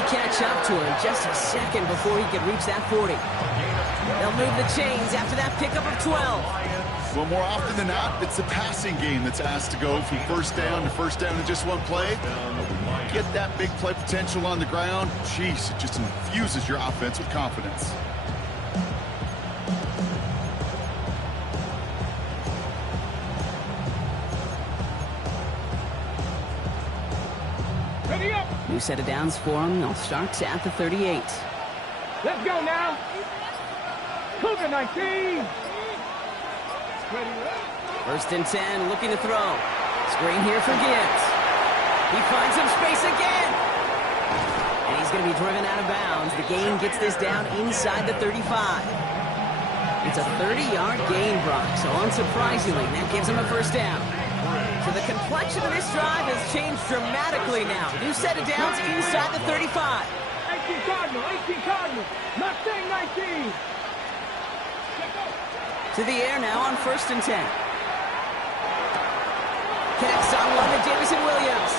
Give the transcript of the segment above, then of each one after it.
barely catch up to him. Just a second before he could reach that 40. They'll move the chains after that pickup of 12. Well, more often than not, it's the passing game that's asked to go from first down in just one play. Get that big play potential on the ground. Jeez, it just infuses your offense with confidence. Ready up. New set of downs for him. They'll start at the 38. Let's go now. Cougar 19. First and 10, looking to throw. Screen here for Gibbs. He finds some space again. And he's going to be driven out of bounds. The gain gets this down inside the 35. It's a 30-yard gain, Brock, so unsurprisingly, that gives him a first down. So the complexion of this drive has changed dramatically now. New set of downs inside the 35. 18 Cardinal, 18 Cardinal. Mustang 19. To the air now on first and 10. Connects on one to Jameson Williams.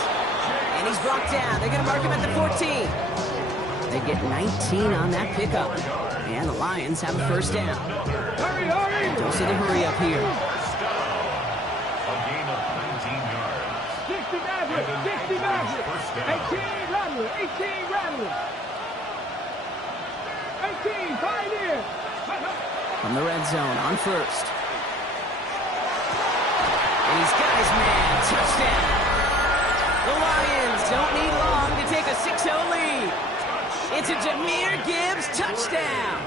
And he's brought down. They're going to mark him at the 14. They get 19 on that pickup. And the Lions have a first down. Hurry, hurry. Don't see the hurry up here. A gain of 19 yards. 60 Maverick, 60 Maverick. 18 Rattler, 18 Rattler. 18 Pioneer. From the red zone on first. And he's got his man. Touchdown. The Lions don't need long to take a 6-0 lead. It's a Jahmyr Gibbs touchdown.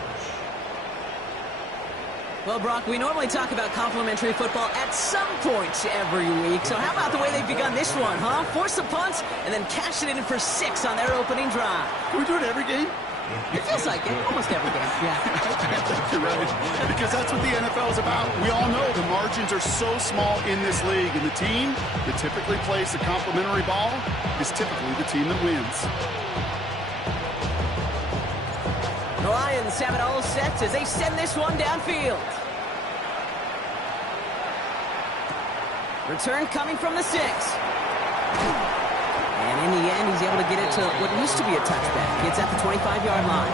Well, Brock, we normally talk about complimentary football at some point every week. So how about the way they've begun this one, huh? Force the punts and then cash it in for 6 on their opening drive. Can we do it every game? It feels like it. Almost every game, yeah. You're right. Because that's what the NFL is about. We all know the margins are so small in this league. And the team that typically plays the complimentary ball is typically the team that wins. The Lions have it all set as they send this one downfield. Return coming from the 6. And in the end, he's able to get it to what used to be a touchback. It's at the 25-yard line.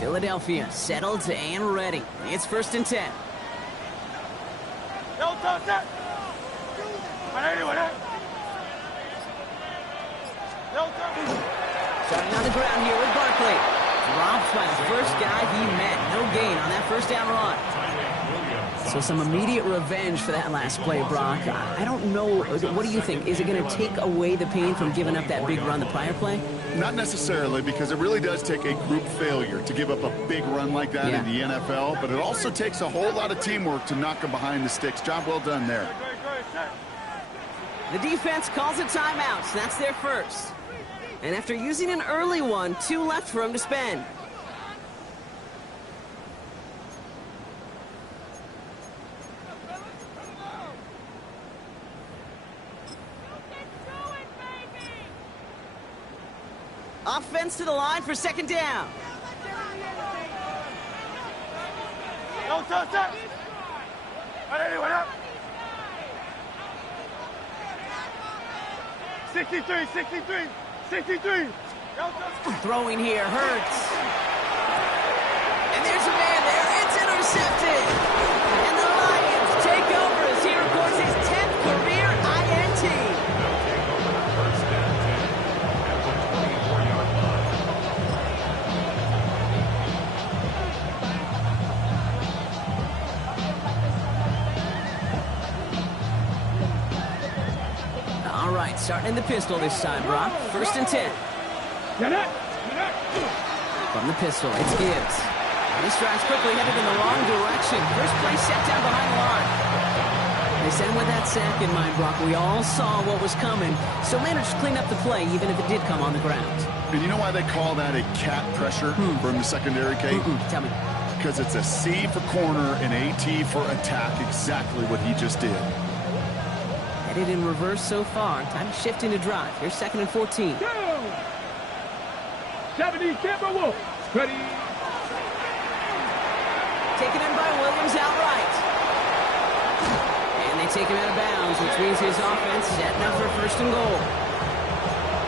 Philadelphia settled and ready. It's first and 10. Starting on the ground here with Barkley. Dropped by the first guy he met. No gain on that first down run. So some immediate revenge for that last play, Brock. I don't know. What do you think? Is it going to take away the pain from giving up that big run the prior play? Not necessarily, because it really does take a group failure to give up a big run like that in the NFL, but it also takes a whole lot of teamwork to knock them behind the sticks. Job well done there. The defense calls a timeout. That's their first. And after using an early one, 2 left for him to spend. Offense to the line for second down. Don't touch that. 63, 63, 63. Throwing here hurts. And there's a man there. It's intercepted. And the Lions take over as he records his 10th career INT. All right, starting in the pistol this time, Brock. First and 10. From the pistol, it's Gibbs. And he strides quickly, headed in the wrong direction. First play set down behind the line. They said with that sack in mind, Brock, we all saw what was coming, so managed to clean up the play, even if it did come on the ground. And you know why they call that a cat pressure from the secondary, Kate? Tell me. because it's a C for corner and AT for attack, exactly what he just did. Headed in reverse so far. Time to shift into drive. Here's 2nd and 14. Go! 70 Timberwolves. Ready. Taken in by Williams outright. And they take him out of bounds, which means his offense setting up for 1st and goal.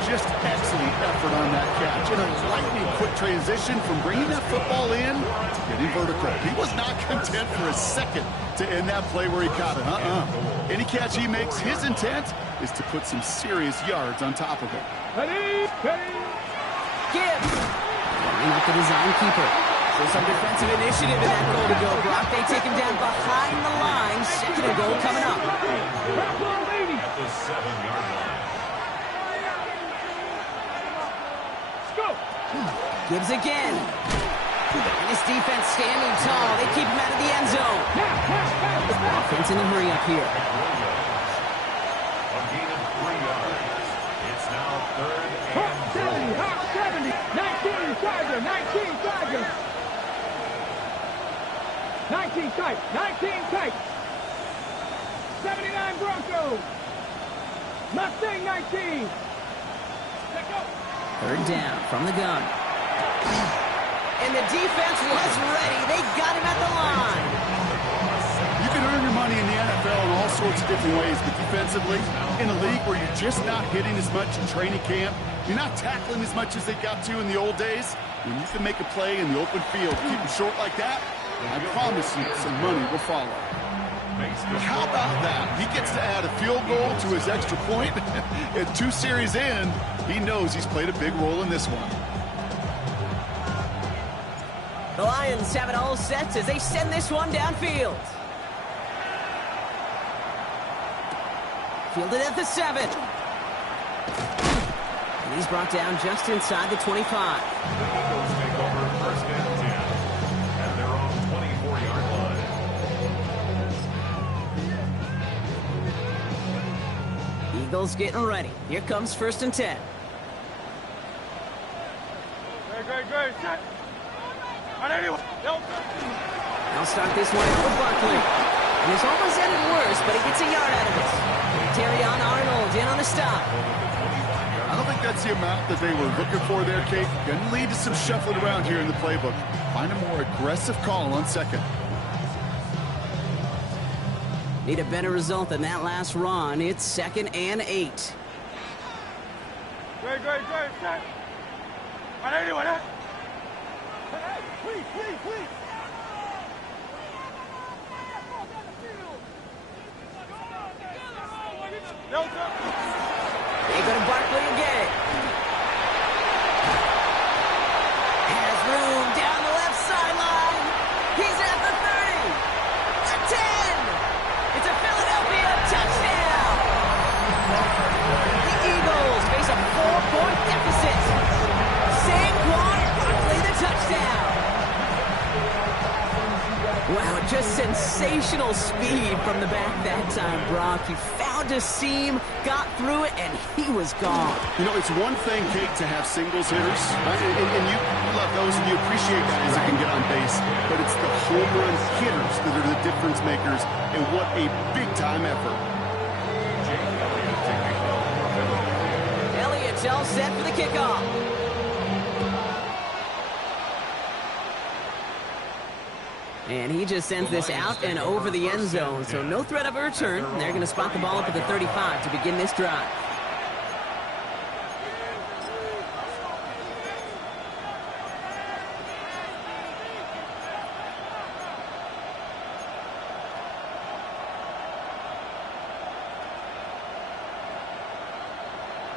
Just excellent effort on that catch. And a lightning quick transition from bringing that football in to getting vertical. He was not content for a second to end that play where he caught it. Any catch he makes, his intent is to put some serious yards on top of it. Ready. Ready. Gibbs. Running with the design keeper. So some defensive initiative in that goal to go. Brock, they take him down behind the line. 2nd and goal coming up. At the 7-yard line. Gibbs again. And his defense standing tall. They keep him out of the end zone. Offense in a hurry up here. A gain of 3 yards. It's now 3rd and 70, Hawk 70, 19 Tiger, 19 Tiger. 19 tight, 19 tight. 79 Broncos. Mustang 19. Let go. 3rd down from the gun. And the defense was ready. They got him at the line. You can earn your money in the NFL in all sorts of different ways, but defensively, in a league where you're just not hitting as much in training camp, you're not tackling as much as they got to in the old days, when you can make a play in the open field, keep them short like that, I promise you some money will follow. How about that? He gets to add a field goal to his extra point. And 2 series in, he knows he's played a big role in this one. The Lions have it all set as they send this one downfield. Fielded at the 7. And he's brought down just inside the 25. The Eagles take over 1st and 10 at their own 24-yard line. Eagles getting ready. Here comes 1st and 10. Great. Set. They'll start this one out with Barkley. And it's almost ended worse, but he gets a yard out of it. Terrion Arnold in on the stop. I don't think that's the amount that they were looking for there, Kate. Going to lead to some shuffling around here in the playbook. Find a more aggressive call on 2nd. Need a better result than that last run. It's 2nd and 8. Great. Set. Please. They go to Barkley again. Has room down the left sideline. He's at the 30. The 10. It's a Philadelphia touchdown. The Eagles face a 4-point deficit. Saquon Barkley the touchdown. Wow, just sensational speed from the back that time, Brock. He found a seam, got through it, and he was gone. You know, it's one thing, Kate, to have singles hitters, and you love those and you appreciate guys that can get on base, but it's the home run hitters that are the difference makers, and what a big-time effort. Elliott's all set for the kickoff. And he just sends this out and over the end zone, so no threat of a return. They're going to spot the ball up at the 35 to begin this drive.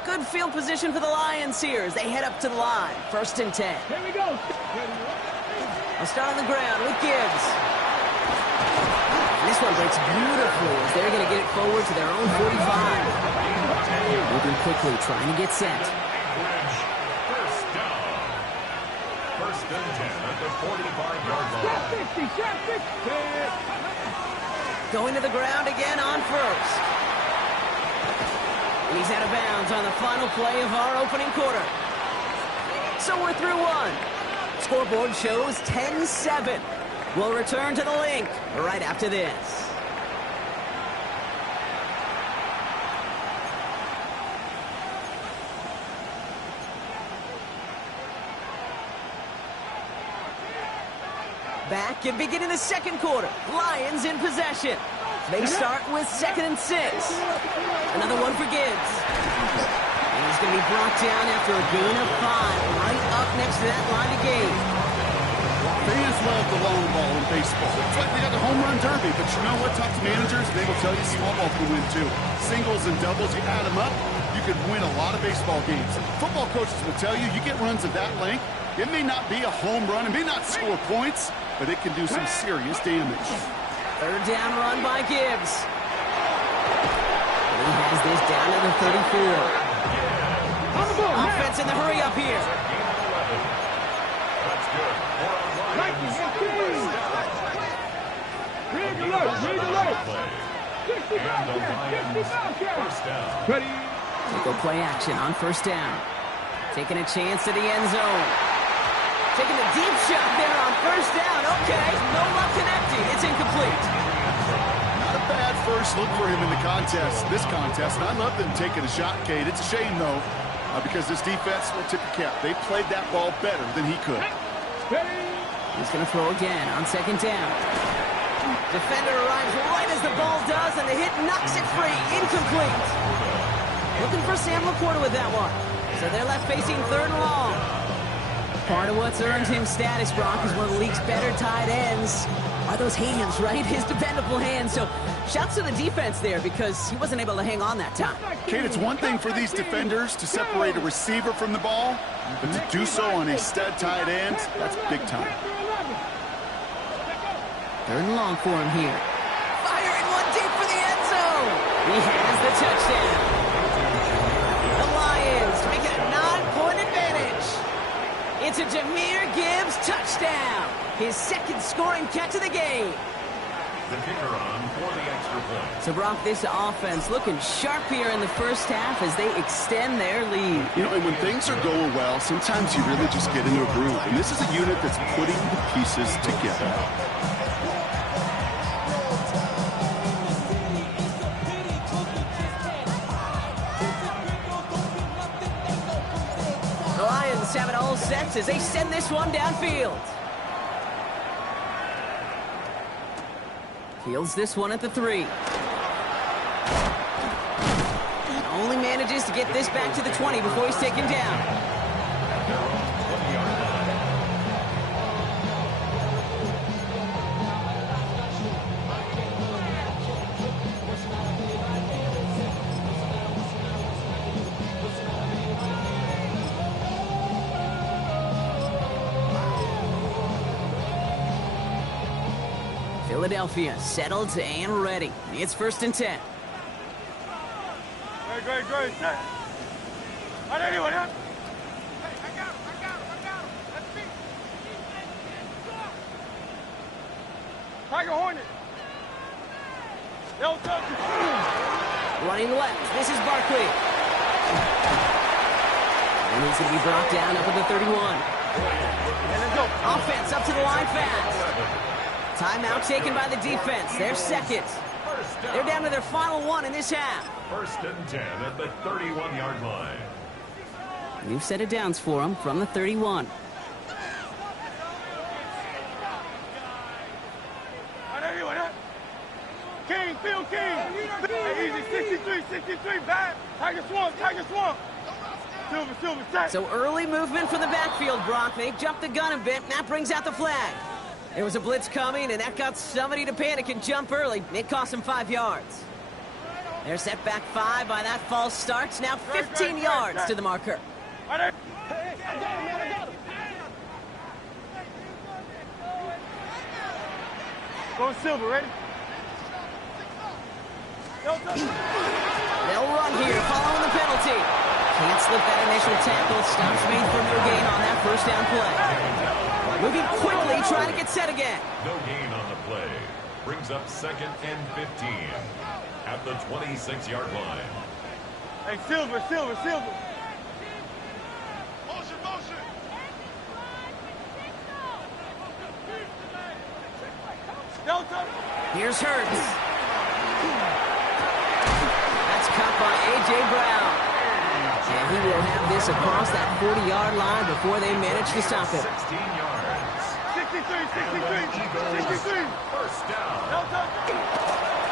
Good field position for the Lions here as they head up to the line. 1st and 10. Here we go. They'll start on the ground with Gibbs. And this one breaks beautifully as they're going to get it forward to their own 45. Moving quickly, trying to get set. 1st down. 1st and 10 at the 45-yard line. Going to the ground again on 1st. And he's out of bounds on the final play of our opening quarter. So we're through one. Scoreboard shows 10-7. We'll return to the link right after this. Back and beginning the second quarter. Lions in possession. They start with 2nd and 6. Another one for Gibbs. And he's going to be brought down after a gain of 5, right up next to that line of gain. Fans love the long ball in baseball. It's like they got the home run derby, but you know what? Talk to managers, they will tell you small ball can win too. Singles and doubles, you add them up, you could win a lot of baseball games. Football coaches will tell you, you get runs of that length, it may not be a home run, it may not score points, but it can do some serious damage. 3rd down run by Gibbs. And he has this down to the 34. Offense in the hurry up here. That's good. Rig alert, rig alert. 60 And the Lions first down. Ready. Go play action on 1st down. Taking a chance to the end zone. Taking a deep shot there on 1st down. Okay, no luck connecting. It's incomplete. Not a bad first look for him in the this contest, and I love them taking a shot, Kate. It's a shame, though, because this defense will tip your cap. They played that ball better than he could. He's going to throw again on 2nd down. Defender arrives right as the ball does, and the hit knocks it free. Incomplete. Looking for Sam Laporta with that one. So they're left facing 3rd and long. Part of what's earned him status, Brock, is one of the league's better tight ends. Are those hands, right? His dependable hands. So shouts to the defense there because he wasn't able to hang on that time. Kate, it's one thing for these defenders to separate a receiver from the ball, but to do so on a stud tight end, that's big time. 3rd and long for him here. Firing one deep for the end zone. He has the touchdown. The Lions make it a 9-point advantage. It's a Jahmyr Gibbs touchdown. His 2nd scoring catch of the game. The kicker on for the extra point. So, Brock, this offense looking sharp here in the 1st half as they extend their lead. You know, and when things are going well, sometimes you really just get into a groove. And this is a unit that's putting the pieces together. The Lions have it all set as they send this one downfield. Fields this one at the 3. And only manages to get this back to the 20 before he's taken down. Philadelphia settled and ready. It's 1st and 10. Great. Set. How'd anyone help? Hey, I got him. That's me. Tiger Hornet. They'll touch you. Running left. This is Barkley. And he's going to be brought down up at the 31. Offense up to the line fast. Timeout taken by the defense. They're 2nd. They're down to their final one in this half. 1st and 10 at the 31-yard line. New set of downs for them from the 31. King, Phil King. Hey, easy, 63, bad. Tiger Swamp. Silver, set. So early movement from the backfield, Brock. They jumped the gun a bit, and that brings out the flag. There was a blitz coming, and that got somebody to panic and jump early. It cost them 5 yards. They're set back 5 by that false start. Now 15 yards to the marker. Go Silver, ready? They'll run here, following the penalty. Can't slip that initial tackle. Stops made for no gain on that 1st down play. Moving quickly, trying to get set again. No gain on the play. Brings up 2nd and 15 at the 26-yard line. Hey, Silver. Motion. Here's Hurts. That's caught by A.J. Brown. And he will have this across that 40-yard line before they manage to stop it. 16 yards. 63. First down.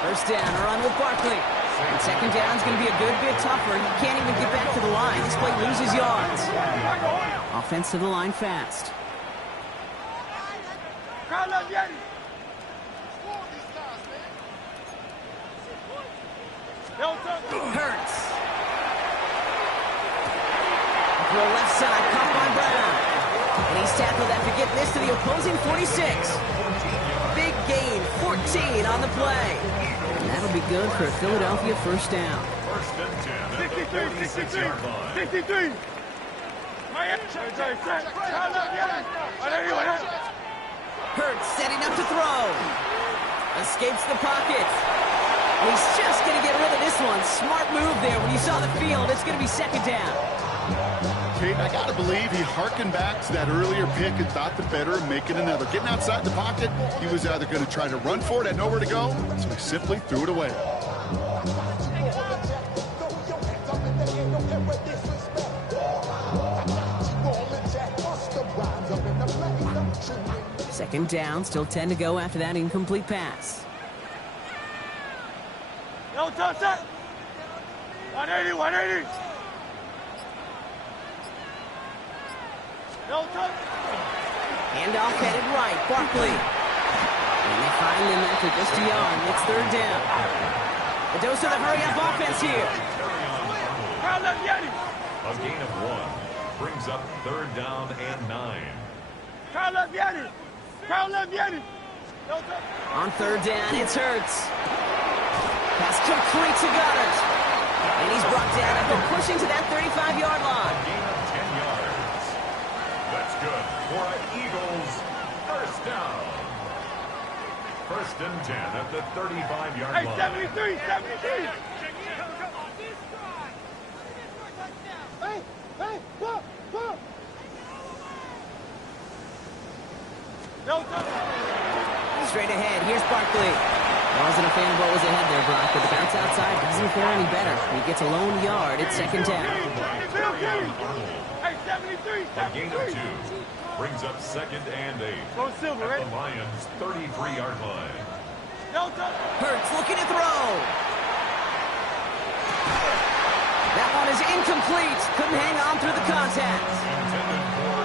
First down, a run with Barkley. And second down is going to be a good bit tougher. He can't even get back to the line. This play loses yards. Offense to the line fast. Hurts. Throw left side, caught by Brown. And he's tackled after getting this to the opposing 46. Big gain, 14 on the play. And that'll be good for a Philadelphia first down. First and 10 at the 46-yard line. 63. Hurts setting up to throw. Escapes the pocket. And he's just going to get rid of this one. Smart move there. When you saw the field, it's going to be second down. Kate, I got to believe he harkened back to that earlier pick and thought the better of making another. Getting outside the pocket, he was either going to try to run for it, had nowhere to go, so he simply threw it away. Second down, still 10 to go after that incomplete pass. No touch that. 180. No touch. Handoff headed right, Barkley. And they find him after just a yard. It's third down. The dose of the hurry-up offense here. A gain of 1 brings up third down and 9. On third down, it's Hurts. Pass complete to Goddard. And he's brought down after pushing to that 35-yard line. Gain of 10 yards. That's good for an Eagles first down. First and 10 at the 35-yard line. 73. Straight ahead, here's Barkley. Wasn't a fan of what was ahead there, Brock, but the bounce outside doesn't fare any better. He gets a lone yard at second down. A gain of 2 brings up second and 8 Go Silver, at the Lions' 33-yard line. Hurts looking to throw. That one is incomplete. Couldn't hang on through the contact.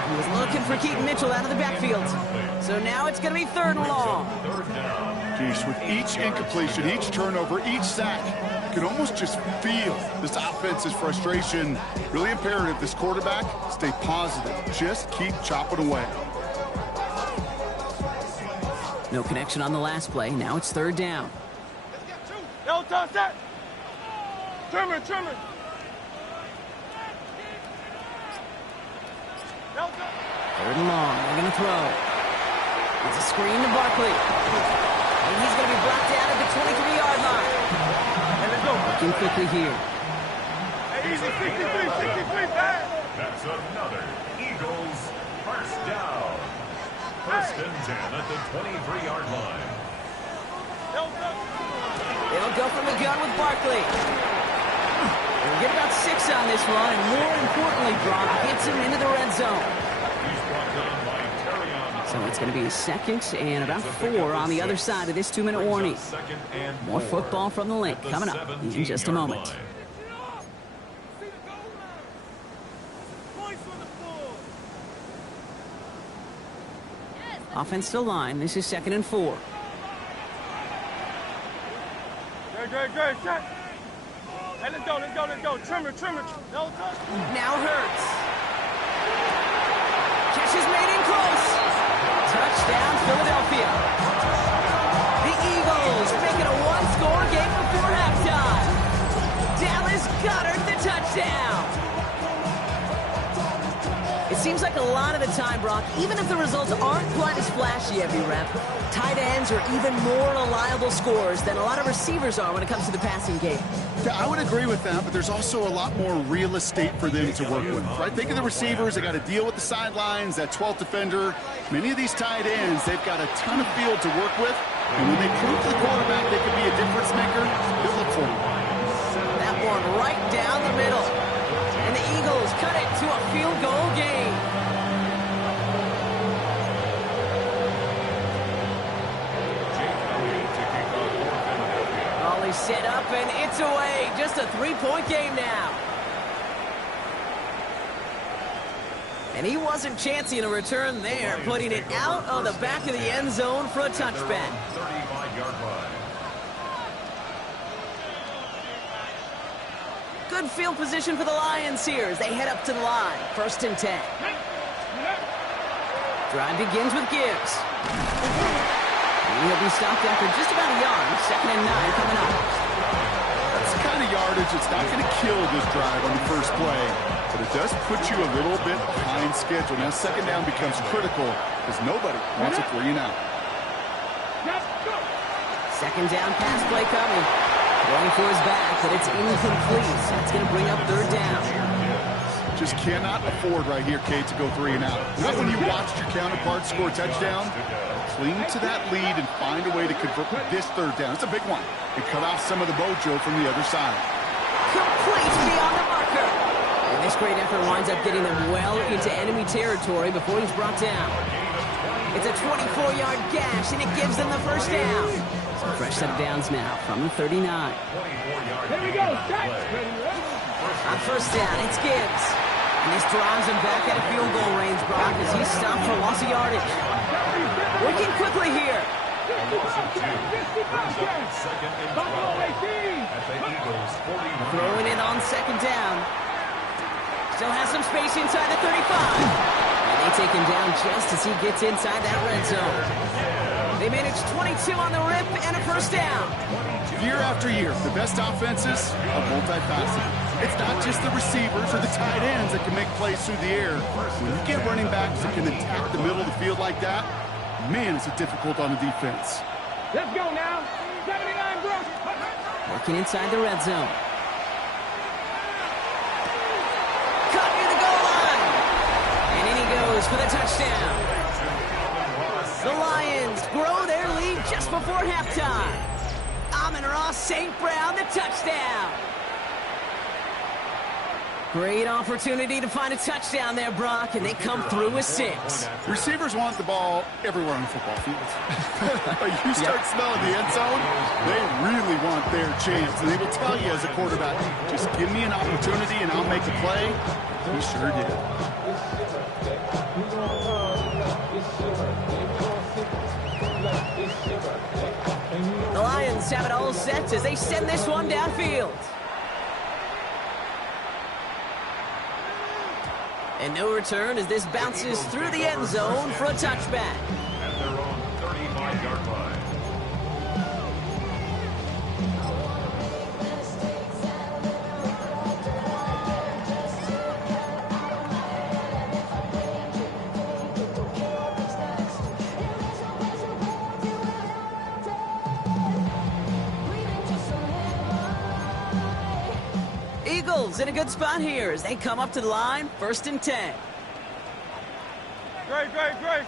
He was looking for Keaton Mitchell out of the backfield. So now it's going to be third and long. Third down. Geez, with each incompletion, each turnover, each sack, you can almost just feel this offense's frustration. Really imperative, this quarterback, stay positive. Just keep chopping away. No connection on the last play. Now it's third down. No touch that. Trimmer. Third and long. They're going to throw. It's a screen to Barkley. And he's going to be brought down at the 23-yard line. Looking quickly here. Easy, 63, back. That's another Eagles first down. First and 10 at the 23-yard line. They'll go from the gun with Barkley. They'll get about 6 on this one, and more importantly, Brock gets him into the red zone. He's brought down by Terrion. So it's going to be second and about 4 on the other side of this 2-minute warning. Second and More 4 football from the link coming up in just a moment. line. Offense to line. This is second and 4. Good. Shot. Hey, let's go. Trimmer. No touch. Now Hurts. Catch is made in close. Touchdown, Philadelphia. The Eagles make it a one-score game before halftime. Dallas Goedert the touchdown. It seems like a lot of the time, Brock, even if the results aren't quite as flashy every rep, tight ends are even more reliable scorers than a lot of receivers are when it comes to the passing game. Yeah, I would agree with that, but there's also a lot more real estate for them to work with, right? Think of the receivers. They got to deal with the sidelines, that 12th defender. Many of these tight ends, they've got a ton of field to work with. And when they prove to the quarterback they can be a difference maker, they'll look for him. That one right down the middle. And the Eagles cut it to a field goal game. All is set up, and it's away. Just a 3-point game now. And he wasn't chancing a return there, putting it out on the back of the end zone for a touchback. 35-yard line. Good field position for the Lions here as they head up to the line. 1st and 10. Drive begins with Gibbs. He'll be stopped after just about a yard. 2nd and 9 coming up. That's the kind of yardage that's not going to kill this drive on the first play, but it does put you a little bit behind schedule. Now 2nd down becomes critical because nobody wants a 3-and-out. 2nd down pass play coming. Going for his back, but it's incomplete. That's going to bring up 3rd down. Just cannot afford right here, Kate, to go 3-and-out. Not when you watched your counterpart score a touchdown. Cling to that lead and find a way to convert this 3rd down. It's a big one. And cut off some of the mojo from the other side. Complete beyond the marker. And this great effort winds up getting them well into enemy territory before he's brought down. It's a 24-yard gash, and it gives them the 1st down. So fresh set of downs now from the 39. Here we go. On 1st down, it's Gibbs. And this drives him back at a field goal range, Brock, as he's stopped for loss of yardage. Working quickly here. Throwing it on 2nd down. Still has some space inside the 35. And they take him down just as he gets inside that red zone. They manage 22 on the rip and a 1st down. Year after year, the best offenses are multifaceted. It's not just the receivers or the tight ends that can make plays through the air. When you get running backs that can attack the middle of the field like that, man, is it difficult on the defense. Let's go now. 79, bro. Working inside the red zone. Caught near the goal line. And in he goes for the touchdown. The Lions grow their lead just before halftime. Amon-Ra St. Brown, the touchdown. Great opportunity to find a touchdown there, Brock, and they come through with 6. Receivers want the ball everywhere on the football field. But you start smelling the end zone, they really want their chance. And they will tell you as a quarterback, just give me an opportunity and I'll make a play. He sure did. The Lions have it all set as they send this one downfield. And no return as this bounces through the end zone for a touchback. At their own 35-yard line. Eagles in a good spot here as they come up to the line, 1st and 10. Great.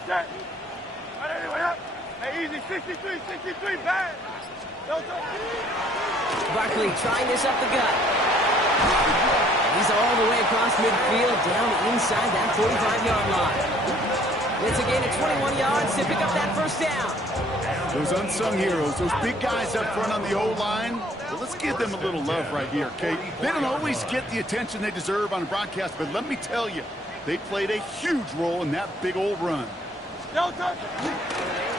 Set. Right, anyway, up. Hey, easy. 63, bad. No touch. Barkley trying this up the gut. He's all the way across midfield, down inside that 45-yard line. It's a gain of 21 yards to pick up that 1st down. Those unsung heroes, those big guys up front on the O-line, well, let's give them a little love right here, Kate. They don't always get the attention they deserve on a broadcast, but let me tell you, they played a huge role in that big old run. No touch.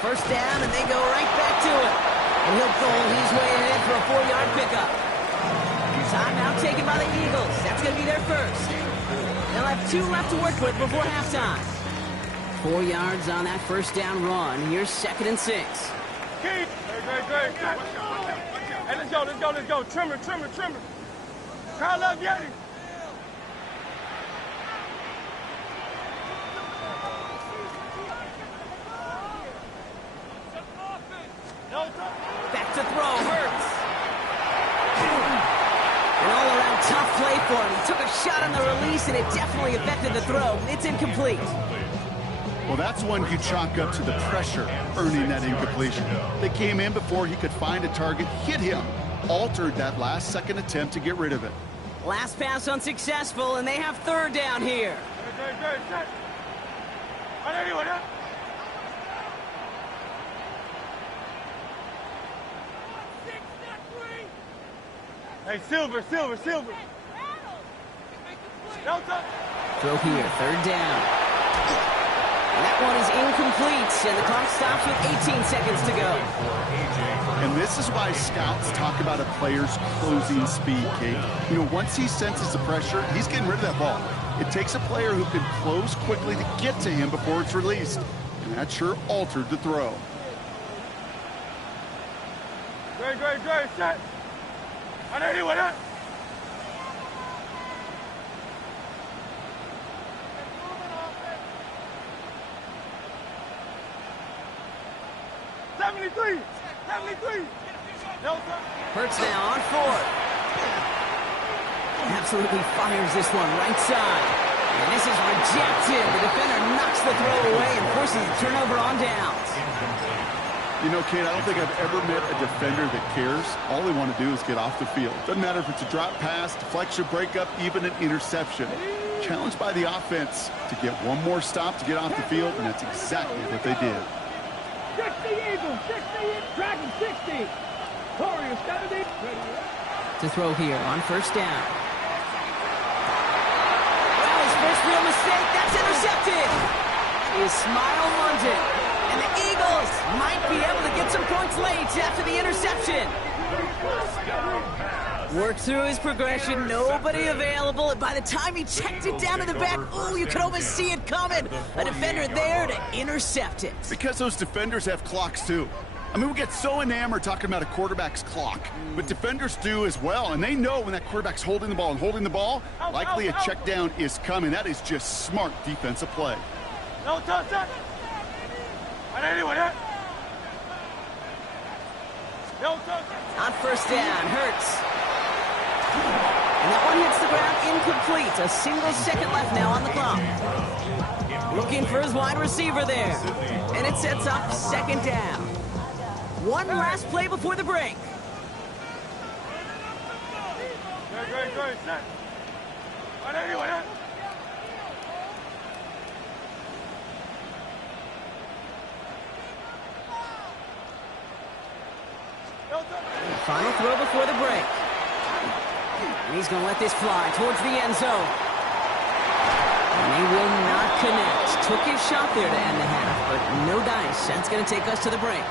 1st down, and they go right back to it. And he'll pull his way ahead for a 4-yard pickup. Timeout taken by the Eagles. That's going to be their 1st. They'll have 2 left to work with before halftime. 4 yards on that 1st down run. Here's 2nd and 6. Great. Hey, let's go. Trimmer. Kyle up, Yeti. Back to throw, Hurts. An all-around tough play for him. He took a shot on the release, and it definitely affected the throw. It's incomplete. Well, that's one you chalk up to the pressure earning that incompletion. They came in before he could find a target, hit him, altered that last-second attempt to get rid of it. Last pass unsuccessful, and they have third down here. Good, set. On anyone, huh? Hey, Silver. Delta. Throw here, third down. And that one is incomplete, and the clock stops with 18 seconds to go. And this is why scouts talk about a player's closing speed, Kate. You know, once he senses the pressure, he's getting rid of that ball. It takes a player who can close quickly to get to him before it's released. And that sure altered the throw. Great, set. On anyone, huh? 73. Delta. Hurts now on fourth. Absolutely fires this one right side. And this is rejected. The defender knocks the throw away and forces a turnover on downs. You know, Kate, I don't think I've ever met a defender that cares. All they want to do is get off the field. Doesn't matter if it's a drop pass, deflection, breakup, even an interception. Challenged by the offense to get one more stop to get off the field, and that's exactly what they did. 60 Eagles, 60 Dragon, 60. Warriors, 70. To throw here on first down. Well, his first real mistake, that's intercepted. Is Smile London. And the Eagles might be able to get some points late after the interception. Worked through his progression, nobody available, and by the time he checked it down to the back, oh, you could almost see it coming. A defender there to intercept it. Because those defenders have clocks too. I mean, we get so enamored talking about a quarterback's clock, but defenders do as well, and they know when that quarterback's holding the ball, likely a check down is coming. That is just smart defensive play. No touchdown. On anyone, huh? No touchdown. On first down, Hurts. And that one hits the ground incomplete. A single second left now on the clock. Looking for his wide receiver there. And it sets up second down. One last play before the break. Great, set. On anyone, huh? Final throw before the break. And he's going to let this fly towards the end zone. And they will not connect. Took his shot there to end the half, but no dice. That's going to take us to the break.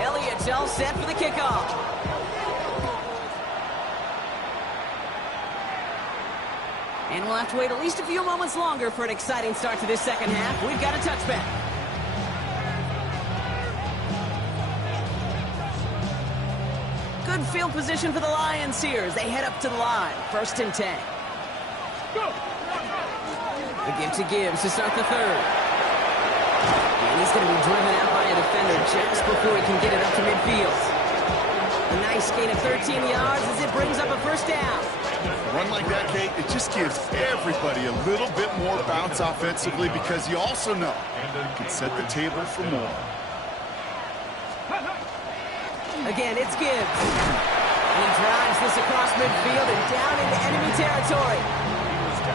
Elliott's all set for the kickoff. And we'll have to wait at least a few moments longer for an exciting start to this second half. We've got a touchback. Good field position for the Lions here as they head up to the line. 1st and 10. The give to Gibbs to start the third. And he's going to be driven out by a defender just before he can get it up to midfield. A nice gain of 13 yards as it brings up a first down. A run like that, Kate, it just gives everybody a little bit more bounce offensively because you also know you can set the table for more. Again, it's Gibbs. And he drives this across midfield and down into enemy territory.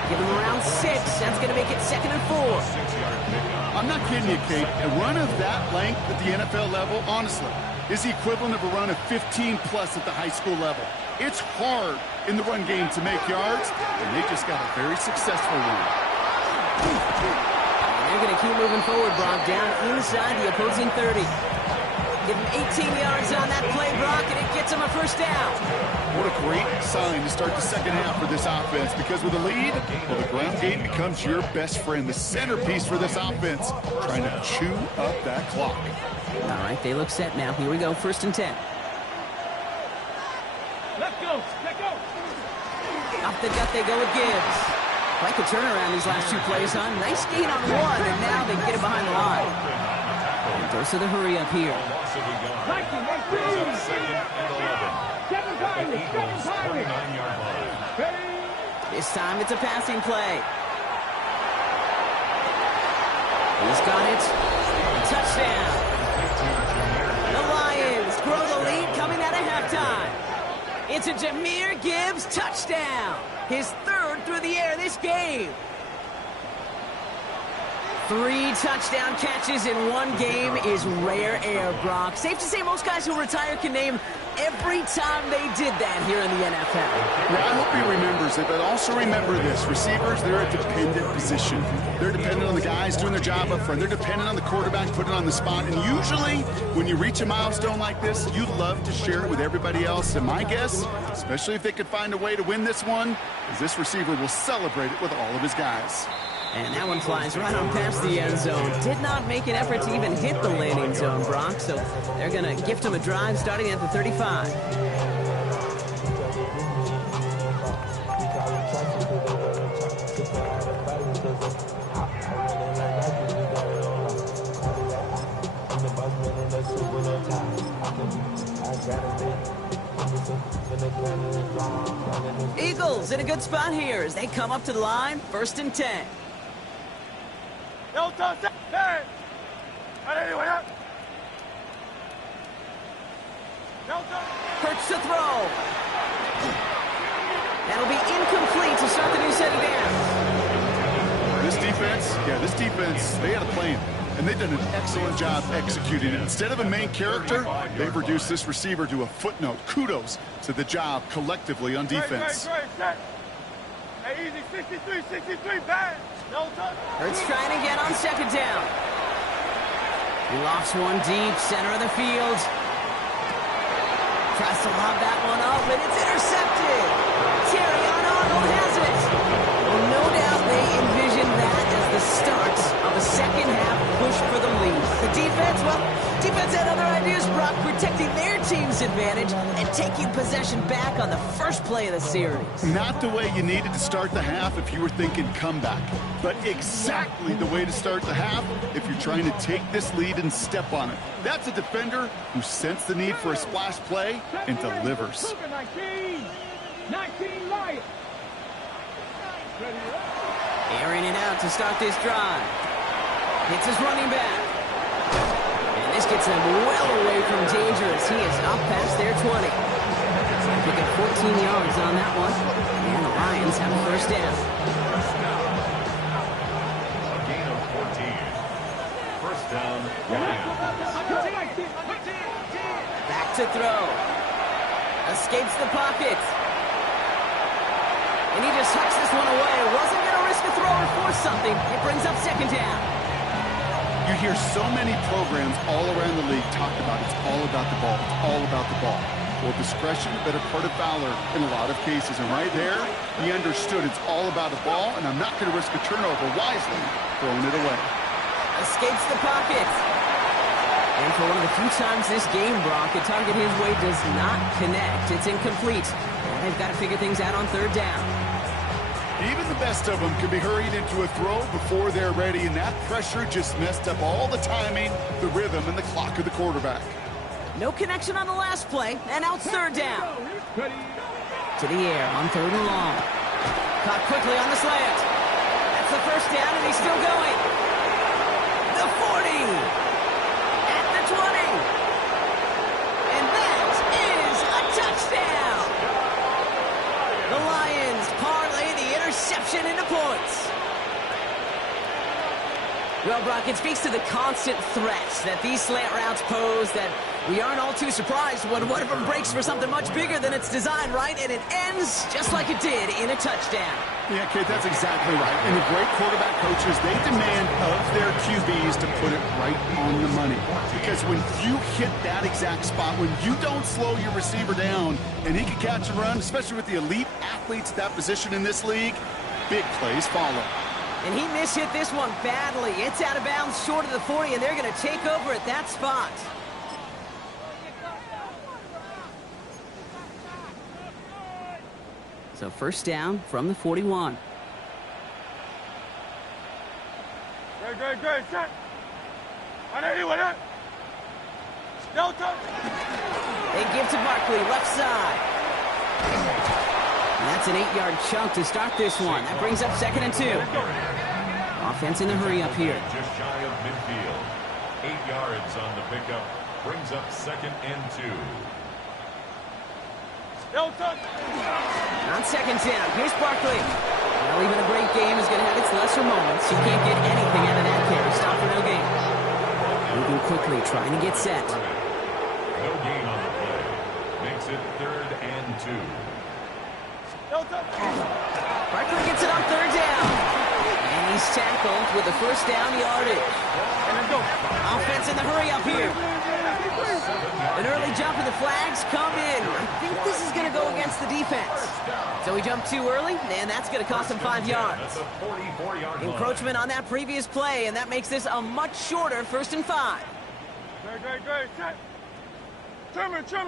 Give him around 6. That's going to make it 2nd and 4. I'm not kidding you, Kate. A run of that length at the NFL level, honestly, is the equivalent of a run of 15-plus at the high school level. It's hard in the run game to make yards, and they just got a very successful one. They're going to keep moving forward, Brock, down inside the opposing 30. Give him 18 yards on that play, Brock, and it gets him a first down. What a great sign to start the second half for this offense, because with a lead, well, the ground game becomes your best friend, the centerpiece for this offense, trying to chew up that clock. All right, they look set now. Here we go, 1st and 10. Let's go. Off the gut they go with Gibbs. Quite the turnaround these last 2 plays, huh? Nice gain on 1, and now they get it behind the line. tackle. Dose of the hurry up here. A loss of a yard. Brings up 2nd and 11. At the Eagles' 29-yard line. This time it's a passing play. He's got it. Touchdown. The Lions grow the lead coming out of halftime. It's a Jahmyr Gibbs touchdown. His 3rd through the air this game. 3 touchdown catches in one game is rare air, Brock. Safe to say most guys who retire can name every time they did that here in the NFL. Yeah, I hope he remembers it, but also remember this. Receivers, they're a dependent position. They're dependent on the guys doing their job up front. They're dependent on the quarterback putting it on the spot. And usually, when you reach a milestone like this, you love to share it with everybody else. And my guess, especially if they could find a way to win this one, is this receiver will celebrate it with all of his guys. And that one flies right on past the end zone. Did not make an effort to even hit the landing zone, Brock. So they're going to gift him a drive starting at the 35. Eagles in a good spot here as they come up to the line, 1st and 10. No touch. Hey. Anyway up. No touch. Hurts to throw. That'll be incomplete to start the new set of downs. This defense, they had a plan. And they've done an excellent job executing it. Instead of a main character, they've reduced this receiver to a footnote. Kudos to the job collectively on defense. Great. Hey, easy. 63, bad. No touch. Hurts trying again on 2nd down. He lofts one deep, center of the field. Tries to lob that one up, and it's intercepted. Terry Arnold has it. Well, no doubt they envisioned that as the start of a second-half push for the lead. The defense, defense had other ideas, Brock, protecting their team's advantage and taking possession back on the first play of the series. Not the way you needed to start the half if you were thinking comeback, but exactly the way to start the half if you're trying to take this lead and step on it. That's a defender who sensed the need for a splash play and delivers. 19 Lions. Airing it out to start this drive. Hits his running back. And this gets them well away from danger as he is up past their 20. So they pick up 14 yards on that one. And the Lions have a 1st down. A gain of 14. 1st down, Lions. Back to throw. Escapes the pocket. And he just tucks this one away. Wasn't going to risk a throw or force something. It brings up 2nd down. You hear so many programs all around the league talk about it's all about the ball. It's all about the ball. Well, discretion, better part of valor in a lot of cases. And right there, he understood it's all about the ball, and I'm not going to risk a turnover wisely, throwing it away. Escapes the pocket. And for one of the few times this game, Brock, a target his way does not connect. It's incomplete. And they've got to figure things out on 3rd down. Even the best of them can be hurried into a throw before they're ready, and that pressure just messed up all the timing, the rhythm, and the clock of the quarterback. No connection on the last play, and now it's 3rd down. To the air on 3rd and long. Caught quickly on the slant. That's the 1st down, and he's still going. The 40. At the 20. And that is a touchdown. The Lions parlay the interception into points. Well, Brock, it speaks to the constant threats that these slant routes pose that we aren't all too surprised when one of them breaks for something much bigger than its design, right? And it ends just like it did in a touchdown. Yeah, kid, that's exactly right. And the great quarterback coaches, they demand of their QBs to put it right on the money. Because when you hit that exact spot, when you don't slow your receiver down and he can catch and run, especially with the elite athletes at that position in this league, big plays follow. And he mishit this one badly. It's out of bounds short of the 40, and they're going to take over at that spot. So 1st down from the 41. Great. Set. No touch. They give to Barkley, left side. And that's an 8-yard chunk to start this one. That brings up 2nd and 2. Offense in the hurry up here. Just shy of midfield. 8 yards on the pickup. Brings up 2nd and 2. No touch. On 2nd down, here's Barkley. Well, even a great game is going to have its lesser moments. You can't get anything out of that carry. Stop for no gain. Moving quickly, trying to get set. No gain on the play. Makes it 3rd and 2. No touch. Barkley gets it on 3rd down. And he's tackled with the first down yardage. And let's go. Offense in the hurry up here. An early jump and the flags come in. I think this is going to go against the defense. So he jumped too early, and that's going to cost him 5 yards. That's a 44-yard Encroachment on that previous play, and that makes this a much shorter 1st and 5. Great. Set. Trimmer. Let's go.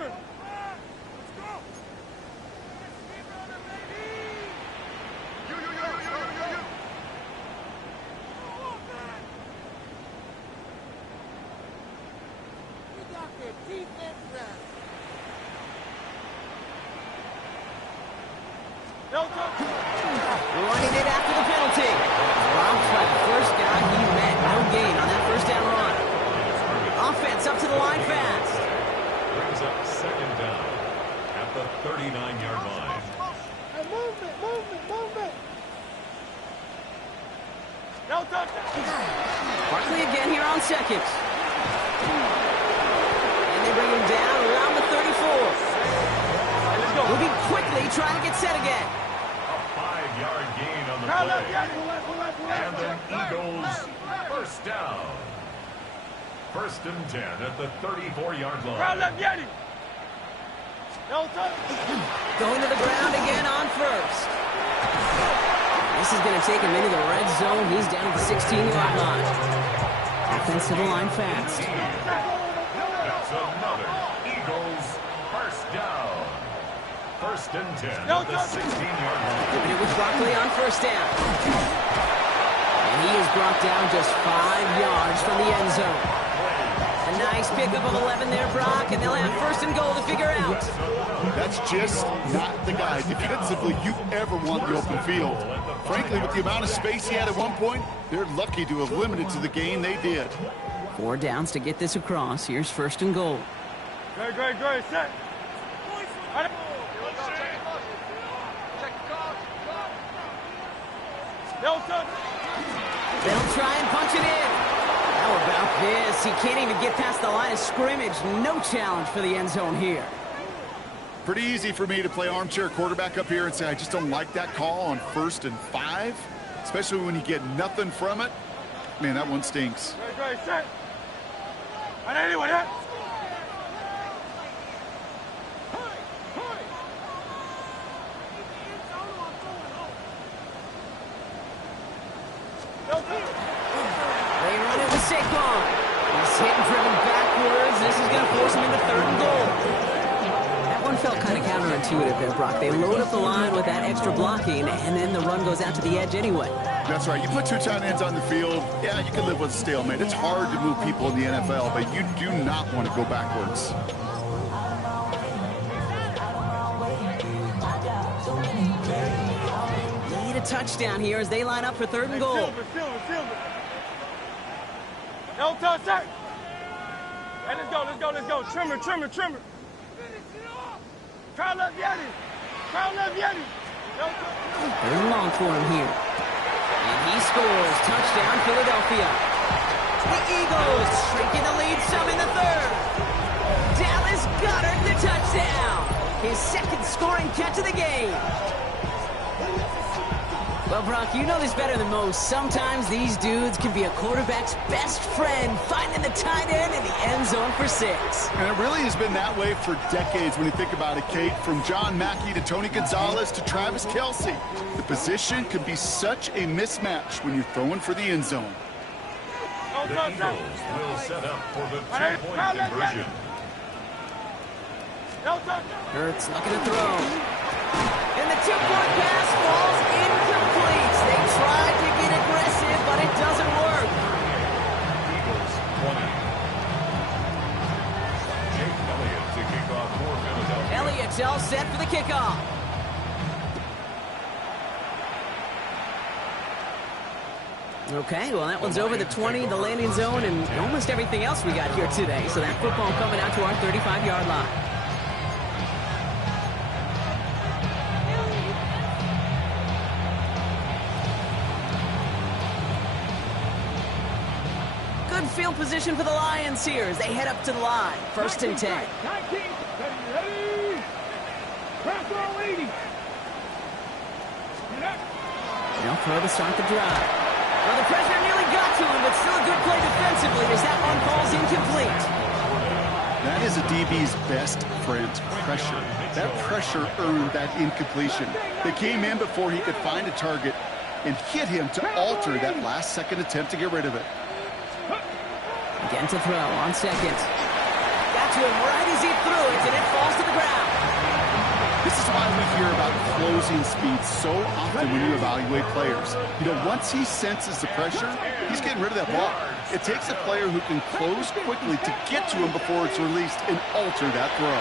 No touch. Running it after the penalty. Dropped by the first guy he met. No gain on that 1st down run. Offense up to the line fast. Brings up 2nd down at the 39-yard line. Movement. No touch. Barkley again here on 2nd. And they bring him down around the 34. Let's go. Moving quickly, trying to get set again. A 5-yard gain on the play. And the Eagles 1st down. 1st and 10 at the 34-yard line. No touch. Going to the ground again on 1st. This is going to take him into the red zone. He's down at the 16-yard line. Offense to the line fast. That's another Eagles 1st down. 1st and 10 No at the touch. 16-yard line. Giving it with Barkley on 1st down. And he is brought down just 5 yards from the end zone. A nice pickup of 11 there, Brock, and they'll have 1st and goal to figure out. That's just not the guy defensively you ever want the open field. Frankly, with the amount of space he had at one point, they're lucky to have limited to the game they did. 4 downs to get this across. Here's 1st and goal. Great. Set. No touch. They'll try and punch it in. How about this? He can't even get past the line of scrimmage. No challenge for the end zone here. Pretty easy for me to play armchair quarterback up here and say I just don't like that call on 1st and 5, especially when you get nothing from it. Man, that one stinks. Great. Set. Anyone yet? They run it with Saquon. He's hit and driven backwards. This is going to force him into 3rd and goal. That one felt kind of counterintuitive there, Brock. They load up the line with that extra blocking, and then the run goes out to the edge anyway. That's right. You put 2 tight ends on the field, yeah, you can live with a stalemate. It's hard to move people in the NFL, but you do not want to go backwards. Need a touchdown here as they line up for 3rd and goal. Silver. No touch, sir. Hey, let's go. Trimmer. Try left Yeti. No touch. 3rd and long for him here. And he scores. Touchdown, Philadelphia. The Eagles shrinking the lead some in the 3rd. Dallas Goedert the touchdown. His 2nd scoring catch of the game. Well, Brock, you know this better than most. Sometimes these dudes can be a quarterback's best friend, finding the tight end in the end zone for 6. And it really has been that way for decades when you think about it, Kate. From John Mackey to Tony Gonzalez to Travis Kelce. The position can be such a mismatch when you're throwing for the end zone. The Eagles will set up for the 2-point conversion. Hurts looking to throw. And the 2-point pass falls incomplete. They tried to get aggressive, but it doesn't work. Eagles 20. Okay, well, that one's over the 20, the landing zone, and almost everything else we got here today. So that football coming out to our 35-yard line. Good field position for the Lions here as they head up to the line. 1st and 10. 19, ready, press all 80. They'll throw to start the drive. Well, the pressure nearly got to him, but still a good play defensively as that one falls incomplete. That is a DB's best friend, pressure. That pressure earned that incompletion. They came in before he could find a target and hit him to alter that last-second attempt to get rid of it. Again to throw on 2nd. Got to him right as he threw it, and it falls to the ground. This is why we hear about closing speed so often when you evaluate players. You know, once he senses the pressure, he's getting rid of that ball. It takes a player who can close quickly to get to him before it's released and alter that throw.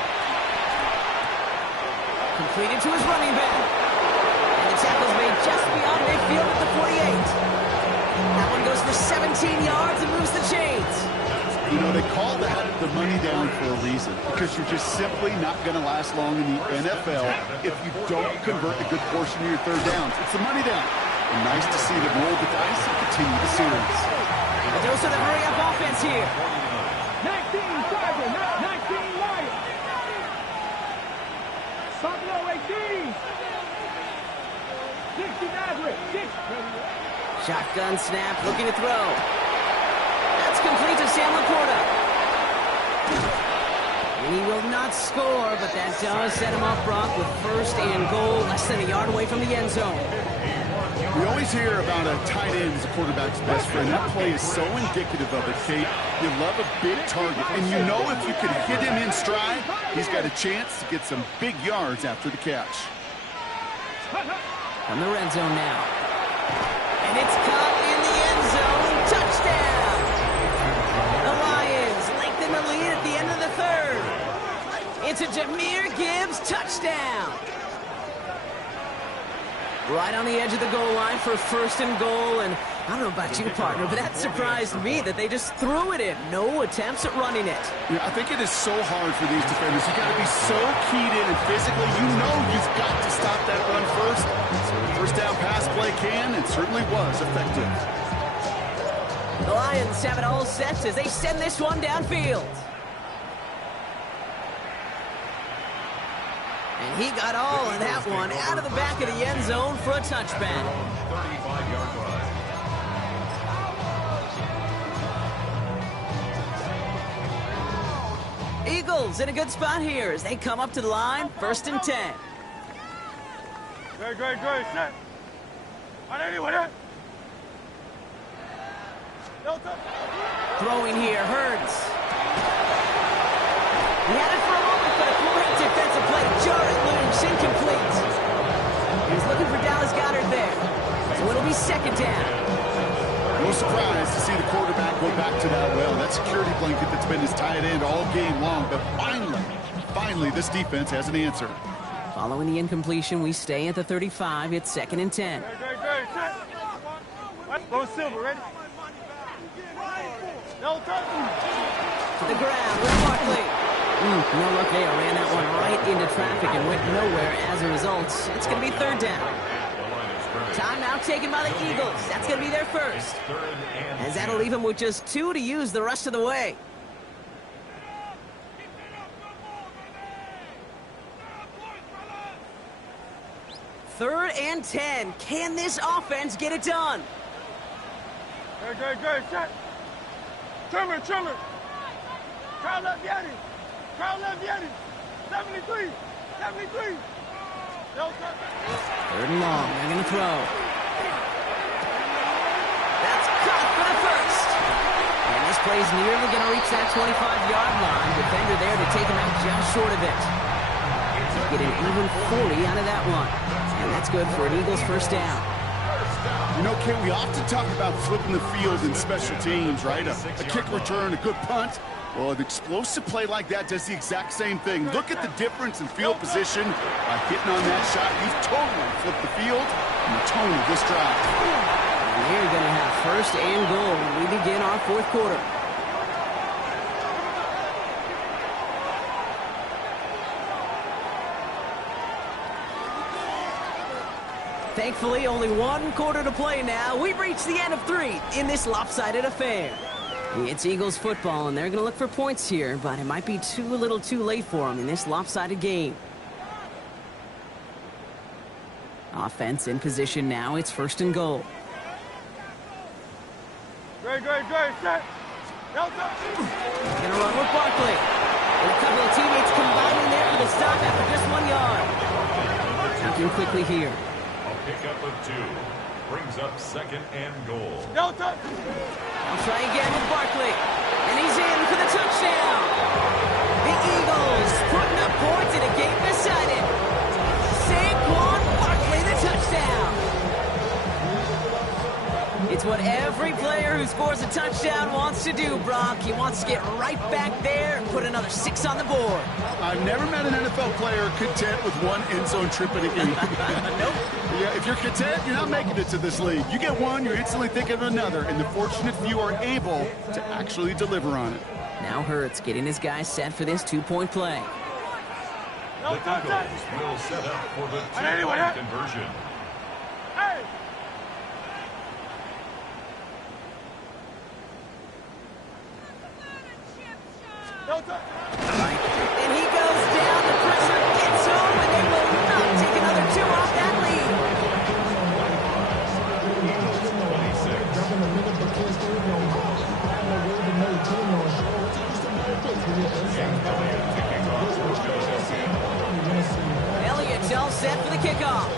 Completed to his running back. And the tackle's made just beyond midfield at the 48. That one goes for 17 yards and moves the chains. You know, they call that the money down for a reason, because you're just simply not going to last long in the NFL if you don't convert a good portion of your third downs. It's the money down. And nice to see them roll the dice and continue the series. A dose of the hurry-up offense here. 19, Tiger, 19, Lions. Pablo 18. 60, Nazareth, 6. Shotgun snap, looking to throw. That's complete to Sam Laporta. And he will not score, but that does set him up, Brock, with 1st and goal, less than a yard away from the end zone. We always hear about a tight end as a quarterback's best friend. That play is so indicative of it, Kate. You love a big target, and you know if you can hit him in stride, he's got a chance to get some big yards after the catch. From the red zone now. And it's caught in the end zone. Touchdown! The Lions lengthen the lead at the end of the 3rd. It's a Jahmyr Gibbs touchdown. Right on the edge of the goal line for 1st and goal. And I don't know about you, partner, but that surprised me that they just threw it in. No attempts at running it. Yeah, I think it is so hard for these defenders. You got to be so keyed in and physically. You know you've got to stop that run first. So the 1st down pass play can and certainly was effective. The Lions have it all set as they send this one downfield. And he got all of that one out of the back of the end zone for a touchback. 35-yard line. Eagles in a good spot here as they come up to the line. 1st and 10. Great, set. On anyone, Throwing here, Hurts. He had it for a moment, but a great defensive play. Jarrett loose, incomplete. He's looking for Dallas Goedert there. So it'll be 2nd down. No surprise to see the quarterback go back to that well. That security blanket that's been his tight end all game long. But finally, this defense has an answer. Following the incompletion, we stay at the 35. It's 2nd and 10. Great, set. Go Silver, ready? No turn. To the ground with Barkley. No look there. Ran that one right into traffic and went nowhere as a result. It's going to be 3rd down. Timeout taken by the Eagles. That's going to be their first. As that'll leave them with just 2 to use the rest of the way. Third and 10. Can this offense get it done? Great, set. Trimmer. Crowd left Yanni. 73. No turn. 3rd and long. They're going to throw. That's caught for the first. And this play's nearly going to reach that 25-yard line. Defender there to take him out just short of it. Get an even 40 out of that one. And that's good for an Eagles 1st down. You know, Ken, we often talk about flipping the field in special teams, right? A kick return, a good punt. Well, an explosive play like that does the exact same thing. Look at the difference in field position. By hitting on that shot, you've totally flipped the field and the tone of this drive. They're going to have first and goal when we begin our fourth quarter. Thankfully, only one quarter to play now. We've reached the end of 3 in this lopsided affair. It's Eagles football, and they're going to look for points here, but it might be a little too late for them in this lopsided game. Offense in position now. It's first and goal. Great, set. Going to run with Barkley. And a couple of teammates combining there for the stop after just 1 yard. Thinking quickly here. Pickup of 2. Brings up second and goal. No touch. I'll try again with Barkley. And he's in for the touchdown. The Eagles putting up points in a game decided. Saquon Barkley, the touchdown. It's what every player who scores a touchdown wants to do, Brock. He wants to get right back there and put another 6 on the board. I've never met an NFL player content with one end zone trip in a game. Nope. Yeah, if you're content, you're not making it to this league. You get one, you're instantly thinking of another, and the fortunate few are able to actually deliver on it. Now Hurts getting his guys set for this 2-point play. The Eagles will set up for the 2-point conversion. Hey! No touch. And he goes down, the pressure gets home, and they will not take another 2 off that lead. Elliott's all set for the kickoff.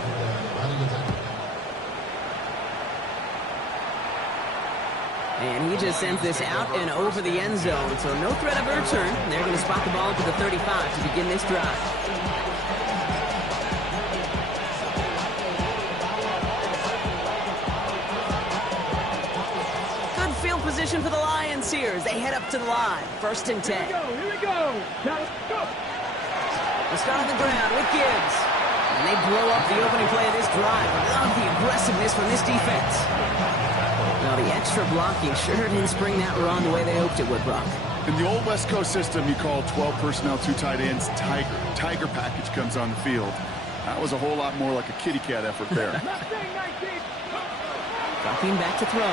And he just sends this out and over the end zone, so no threat of a return. They're going to spot the ball to the 35 to begin this drive. Good field position for the Lions here as they head up to the line. First and 10. Here we go. Now, go. They start on the ground with Gibbs. And they blow up the opening play of this drive. I love the aggressiveness from this defense. Now, the extra blocking sure didn't spring that run the way they hoped it would, Brock. In the old West Coast system, you call 12 personnel, 2 tight ends, Tiger. Tiger package comes on the field. That was a whole lot more like a kitty cat effort there. Dropping back to throw.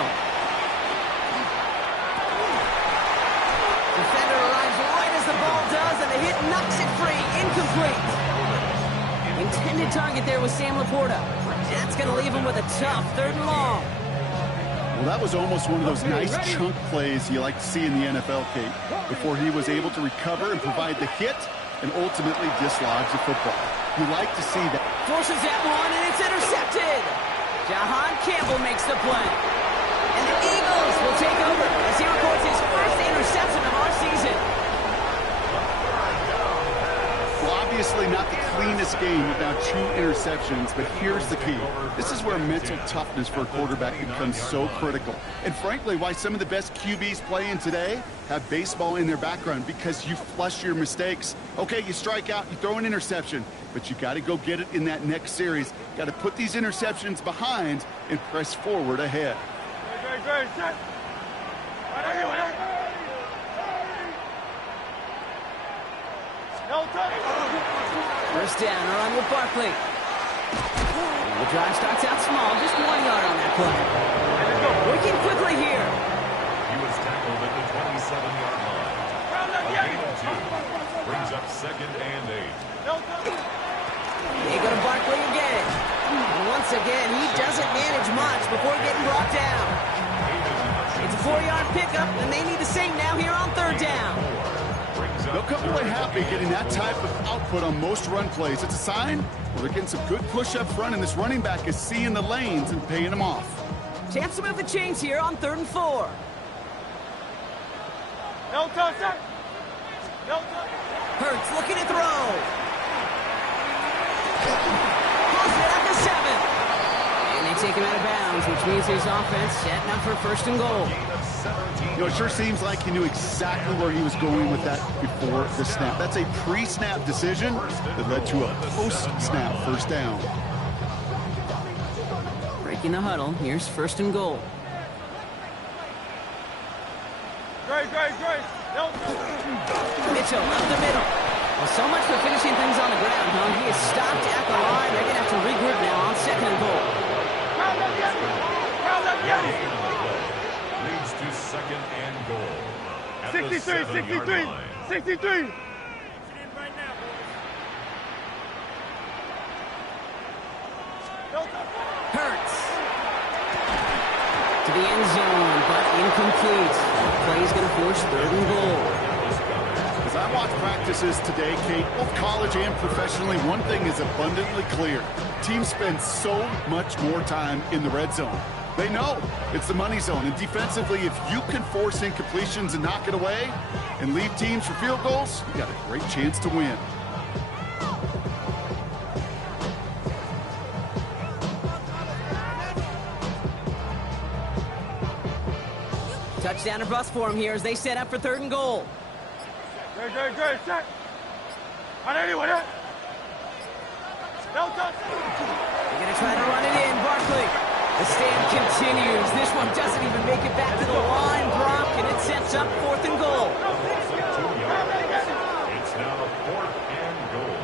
Defender arrives right as the ball does, and the hit knocks it free. Incomplete. Intended target there was Sam Laporta. That's going to leave him with a tough 3rd and long. Well, that was almost one of those nice chunk plays you like to see in the NFL, Kate, before he was able to recover and provide the hit and ultimately dislodge the football. You like to see that. Forces that one, and it's intercepted. Jahan Campbell makes the play. And the Eagles will take over as he records his first interception of our season. Well, obviously not the cleanest game without 2 interceptions, but here's the key. This is where mental toughness for a quarterback becomes so critical. And frankly, why some of the best QBs playing today have baseball in their background, because you flush your mistakes. Okay, you strike out, you throw an interception, but you got to go get it in that next series. Got to put these interceptions behind and press forward ahead. Great, set. No touch. First down, run with Barkley. And the drive starts out small, just 1 yard on that play. Working quickly here. He was tackled at the 27-yard line. A gain of 2. Brings up second and 8. No touch. They go to Barkley again. And once again, he doesn't manage much before getting brought down. It's a 4-yard pickup, and they need the same now here on 3rd down. They'll come away happy getting that type of output on most run plays. It's a sign where they're getting some good push up front, and this running back is seeing the lanes and paying them off. Chance to move the chains here on 3rd and 4. No touch, set. No touch. Hurts looking to throw. Close it at the 7. And they take him out of bounds, which means his offense setting up for first and goal. You know, it sure seems like he knew exactly where he was going with that before the snap. That's a pre-snap decision that led to a post-snap first down. Breaking the huddle. Here's first and goal. Great. Mitchell up the middle. Well, so much for finishing things on the ground, huh? He is stopped at the line. They're going to have to regroup now on second and goal. Leads to second and goal. At the 63. 63. Hurts. To the end zone, but incomplete. Play is going to force third and goal. As I watch practices today, Kate, both college and professionally, one thing is abundantly clear. Teams spend so much more time in the red zone. They know it's the money zone. And defensively, if you can force incompletions and knock it away and leave teams for field goals, you got a great chance to win. Touchdown or bust for him here as they set up for third and goal. Great. Set. On anyone, eh? No touch. They're going to try to run it in. Barkley. The stand continues. This one doesn't even make it back to the line, Brock, and it sets up fourth and goal. It's now fourth and goal.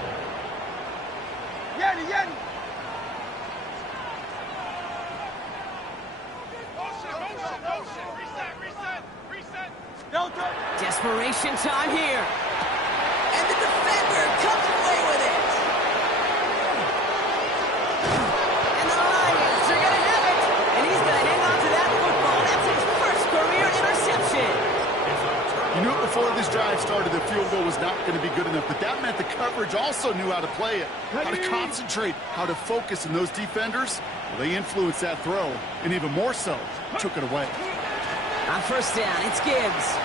Yanni. Reset. No touch. Desperation time here. And the defender comes away with it. And the Lions are going to have it. And he's going to hang on to that football. That's his first career interception. You knew it before this drive started the field goal was not going to be good enough, but that meant the coverage also knew how to play it, how to concentrate, how to focus, and those defenders, well, they influenced that throw, and even more so, took it away. On first down, it's Gibbs.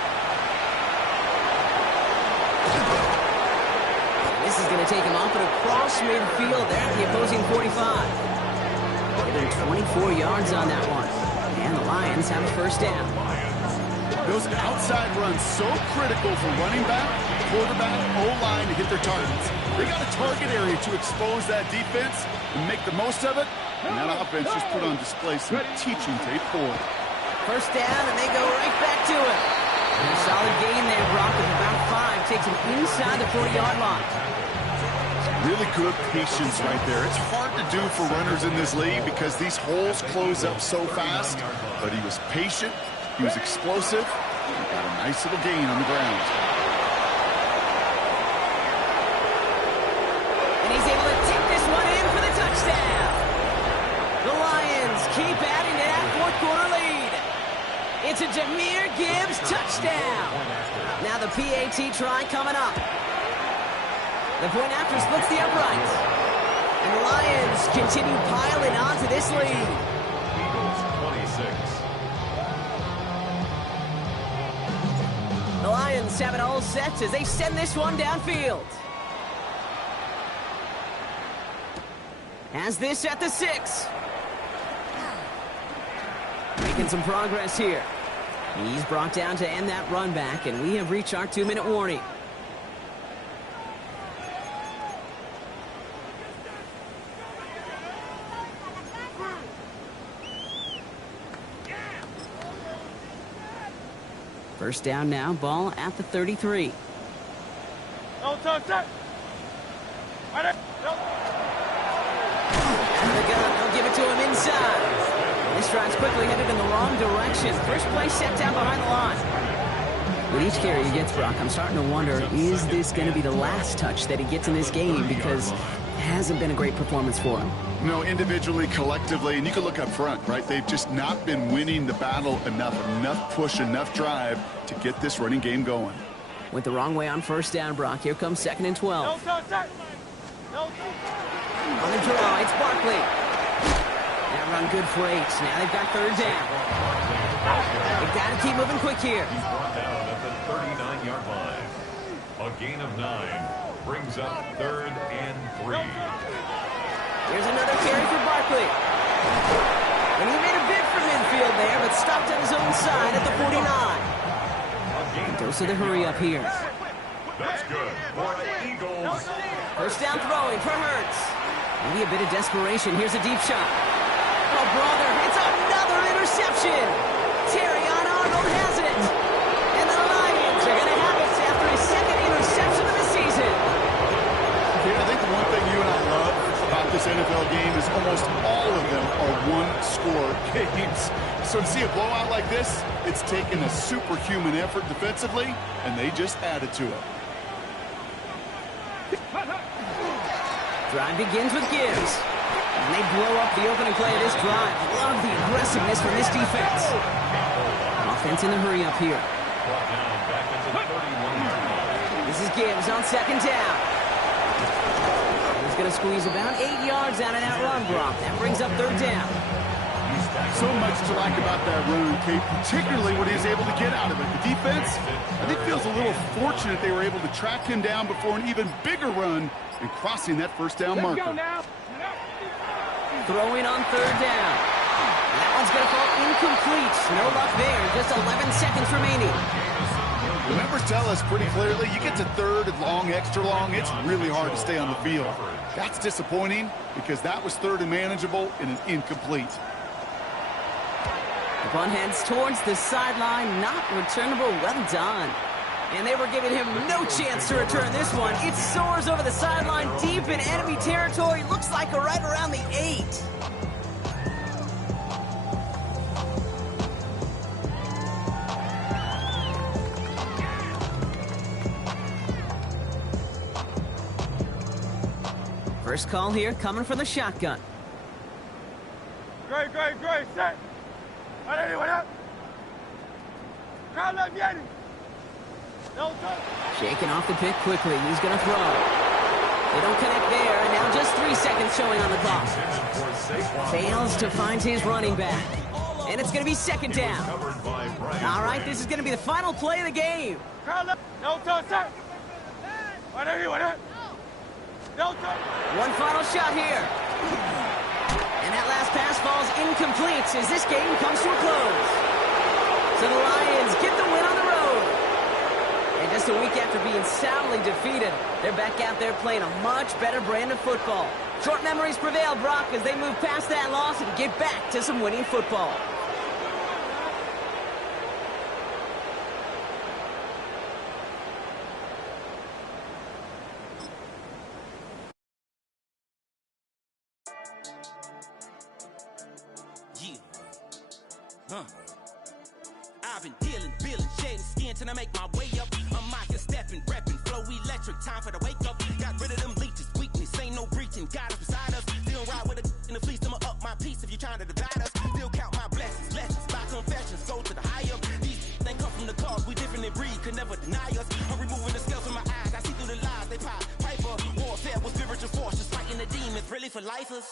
This is going to take him off and across midfield there at the opposing 45. Getting 24 yards on that one. And the Lions have a first down. Those outside runs so critical for running back, quarterback, O-line to hit their targets. They got a target area to expose that defense and make the most of it. And that offense just put on display some teaching tape for it. First down, and they go right back to it. And a solid gain there, Brock, of about 5. Takes him inside the 40-yard line. Really good patience right there. It's hard to do for runners in this league because these holes close up so fast. But he was patient. He was explosive. He got a nice little gain on the ground. And he's able to tip this one in for the touchdown. The Lions keep adding to that fourth-quarter lead. It's a Jahmyr Gibbs touchdown. Now the PAT try coming up. The point after splits the uprights. And the Lions continue piling on to this lead. Eagles 26. The Lions have it all set as they send this one downfield. Has this at the 6. Making some progress here. He's brought down to end that run back, and we have reached our 2-minute warning. First down now, ball at the 33. No touch. Set. And the gun, they'll give it to him inside. This drive's quickly headed in the wrong direction. First play set down behind the line. With each carry he gets, Brock, I'm starting to wonder, is this going to be the last touch that he gets in this game? Because it hasn't been a great performance for him. No, individually, collectively, and you can look up front, right? They've just not been winning the battle enough push, enough drive to get this running game going. Went the wrong way on first down, Brock. Here comes second and 12. No touch. Set. No touch. On the draw, it's Barkley. That run good for 8. Now they've got third down. They've got to keep moving quick here. He's brought down at the 39-yard line. A gain of 9 brings up third and 3. Here's another carry for Barkley. And he made a bid for midfield there, but stopped on his own side at the 49. Dose of the hurry up here. That's good for the Eagles. First down throwing for Hurts. Maybe a bit of desperation. Here's a deep shot. Oh, brother, games. So to see a blowout like this, it's taken a superhuman effort defensively, and they just added to it. Drive begins with Gibbs. And they blow up the opening play of this drive. Love the aggressiveness from this defense. Offense in the hurry up here. This is Gibbs on second down. He's going to squeeze about 8 yards out of that run block. That brings up third down. So much to like about that run, Kate, particularly what he was able to get out of it. The defense, I think, feels a little fortunate they were able to track him down before an even bigger run and crossing that first down marker. Throwing on third down. That one's going to fall incomplete. No luck there. Just 11 seconds remaining. The numbers tell us pretty clearly, you get to third and long, extra long, it's really hard to stay on the field. That's disappointing because that was third and manageable and an incomplete. The punt heads towards the sideline. Not returnable. Well done. And they were giving him no chance to return this one. It soars over the sideline deep in enemy territory. Looks like right around the 8. First call here coming from the shotgun. Great, set. Anyone up? Crowd up, Yeti. Shaking off the pick quickly. He's going to throw. They don't connect there, and now just 3 seconds showing on the clock. Fails to find his running back. And it's going to be second down. All right, this is going to be the final play of the game. One final shot here. And that last pass falls incomplete as this game comes to a close. So the Lions get the win on the road. And just a week after being soundly defeated, they're back out there playing a much better brand of football. Short memories prevail, Brock, as they move past that loss and get back to some winning football. I've been dealing, shedding skin till I make my way up. I'm mocking, stepping, repping, flow electric. Time for the wake up. Got rid of them leeches, weakness, ain't no breaching. God is beside us. Still ride with a in the fleece. I'ma up my piece if you're trying to divide us. Still count my blessings, lessons, by confessions. Go to the high up. These they come from the cause. We different in breed, could never deny us. I'm removing the scales from my eyes. I see through the lies they pop. Piper, warfare with spiritual force. Just fighting the demons, really for lifers.